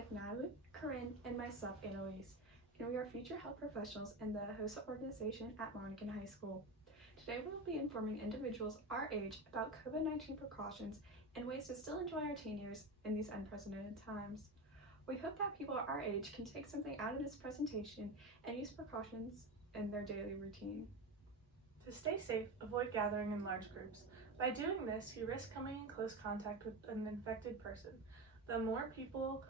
with Natalie, Corinne, and myself, Annalise, and we are future health professionals in the HOSA organization at Monacan High School. Today we will be informing individuals our age about COVID-19 precautions and ways to still enjoy our teen years in these unprecedented times. We hope that people our age can take something out of this presentation and use precautions in their daily routine. To stay safe, avoid gathering in large groups. By doing this, you risk coming in close contact with an infected person. The more people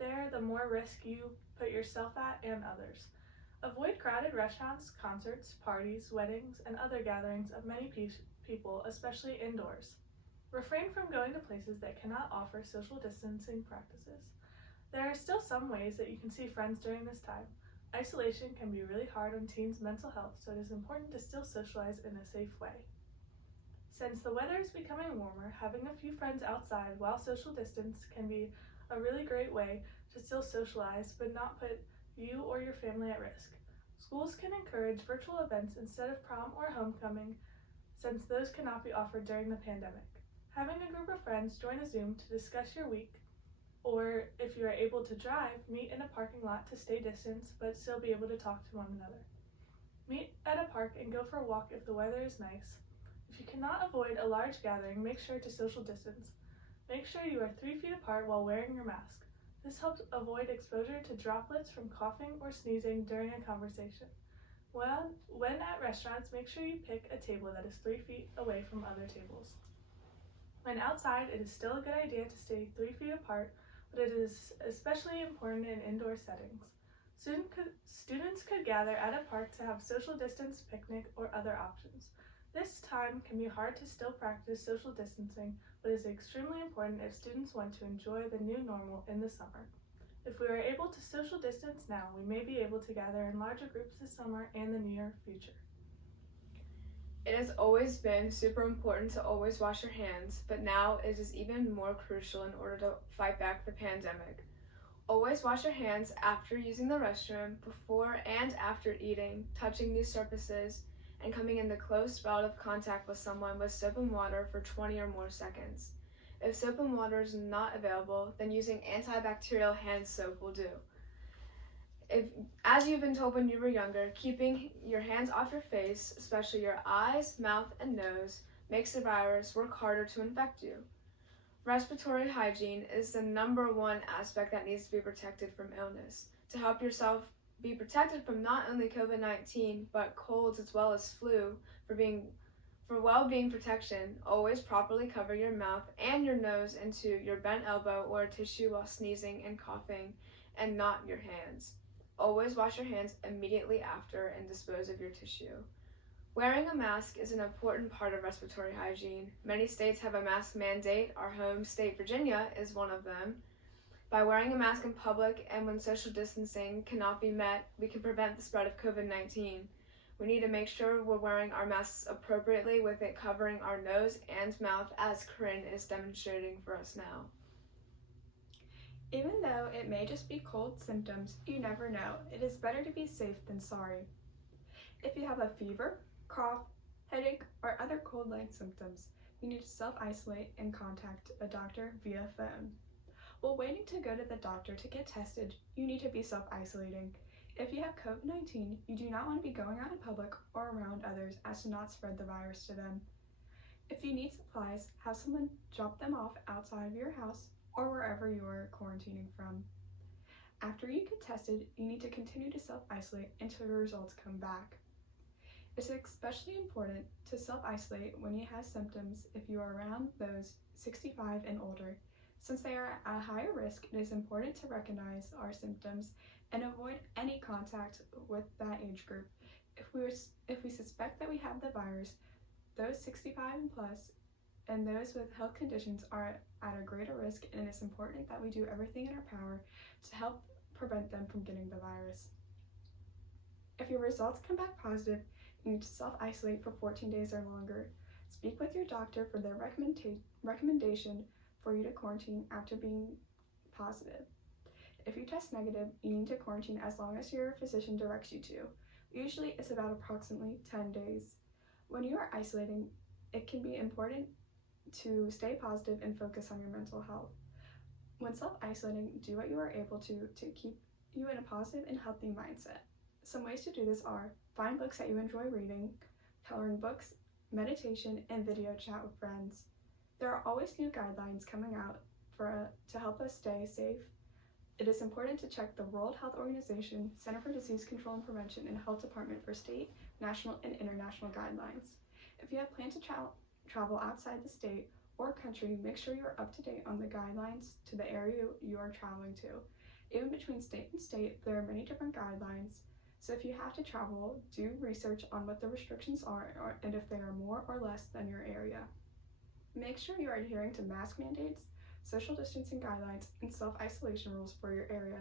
there, the more risk you put yourself at and others. Avoid crowded restaurants, concerts, parties, weddings, and other gatherings of many people, especially indoors. Refrain from going to places that cannot offer social distancing practices. There are still some ways that you can see friends during this time. Isolation can be really hard on teens' mental health, so it is important to still socialize in a safe way. Since the weather is becoming warmer, having a few friends outside while social distance can be a really great way to still socialize but not put you or your family at risk. Schools can encourage virtual events instead of prom or homecoming, since those cannot be offered during the pandemic. Having a group of friends join a Zoom to discuss your week, or if you are able to drive, meet in a parking lot to stay distance but still be able to talk to one another. Meet at a park and go for a walk if the weather is nice. If you cannot avoid a large gathering, make sure to social distance. Make sure you are 3 feet apart while wearing your mask. This helps avoid exposure to droplets from coughing or sneezing during a conversation. When at restaurants, make sure you pick a table that is 3 feet away from other tables. When outside, it is still a good idea to stay 3 feet apart, but it is especially important in indoor settings. Students could gather at a park to have social distance picnic or other options. This time can be hard to still practice social distancing, but is extremely important if students want to enjoy the new normal in the summer. If we are able to social distance now, we may be able to gather in larger groups this summer and the near future. It has always been super important to always wash your hands, but now it is even more crucial in order to fight back the pandemic. Always wash your hands after using the restroom, before and after eating, touching these surfaces, and coming into close relative contact with someone with soap and water for 20 or more seconds. If soap and water is not available, then using antibacterial hand soap will do. As you've been told when you were younger, keeping your hands off your face, especially your eyes, mouth, and nose, makes the virus work harder to infect you. Respiratory hygiene is the #1 aspect that needs to be protected from illness. To help yourself be protected from not only COVID-19, but colds as well as flu, for well-being protection, always properly cover your mouth and your nose into your bent elbow or a tissue while sneezing and coughing, and not your hands. Always wash your hands immediately after and dispose of your tissue. Wearing a mask is an important part of respiratory hygiene. Many states have a mask mandate. Our home state, Virginia, is one of them. By wearing a mask in public and when social distancing cannot be met, we can prevent the spread of COVID-19. We need to make sure we're wearing our masks appropriately with it covering our nose and mouth, as Corinne is demonstrating for us now. Even though it may just be cold symptoms, you never know. It is better to be safe than sorry. If you have a fever, cough, headache, or other cold-like symptoms, you need to self-isolate and contact a doctor via phone. While waiting to go to the doctor to get tested, you need to be self-isolating. If you have COVID-19, you do not want to be going out in public or around others as to not spread the virus to them. If you need supplies, have someone drop them off outside of your house or wherever you are quarantining from. After you get tested, you need to continue to self-isolate until your results come back. It's especially important to self-isolate when you have symptoms if you are around those 65 and older. Since they are at a higher risk, it is important to recognize our symptoms and avoid any contact with that age group. If we suspect that we have the virus, those 65 and plus and those with health conditions are at a greater risk, and it's important that we do everything in our power to help prevent them from getting the virus. If your results come back positive, you need to self-isolate for 14 days or longer. Speak with your doctor for their recommendation for you to quarantine after being positive. If you test negative, you need to quarantine as long as your physician directs you to. Usually it's about approximately 10 days. When you are isolating, it can be important to stay positive and focus on your mental health. When self-isolating, do what you are able to keep you in a positive and healthy mindset. Some ways to do this are find books that you enjoy reading, coloring books, meditation, and video chat with friends. There are always new guidelines coming out to help us stay safe. It is important to check the World Health Organization, Center for Disease Control and Prevention, and Health Department for state, national, and international guidelines. If you have planned to travel outside the state or country, make sure you are up to date on the guidelines to the area you are traveling to. Even between state and state, there are many different guidelines. So if you have to travel, do research on what the restrictions are and if they are more or less than your area. Make sure you are adhering to mask mandates, social distancing guidelines, and self-isolation rules for your area.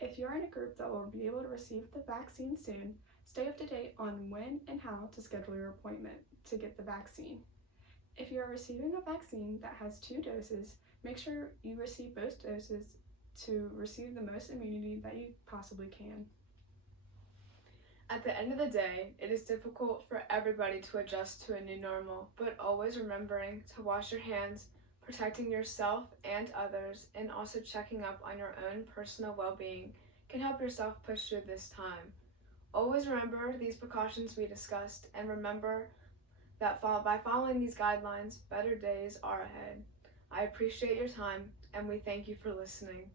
If you're in a group that will be able to receive the vaccine soon, stay up to date on when and how to schedule your appointment to get the vaccine. If you are receiving a vaccine that has 2 doses, make sure you receive both doses to receive the most immunity that you possibly can. At the end of the day, it is difficult for everybody to adjust to a new normal, but always remembering to wash your hands, protecting yourself and others, and also checking up on your own personal well-being can help yourself push through this time. Always remember these precautions we discussed, and remember that by following these guidelines, better days are ahead. I appreciate your time, and we thank you for listening.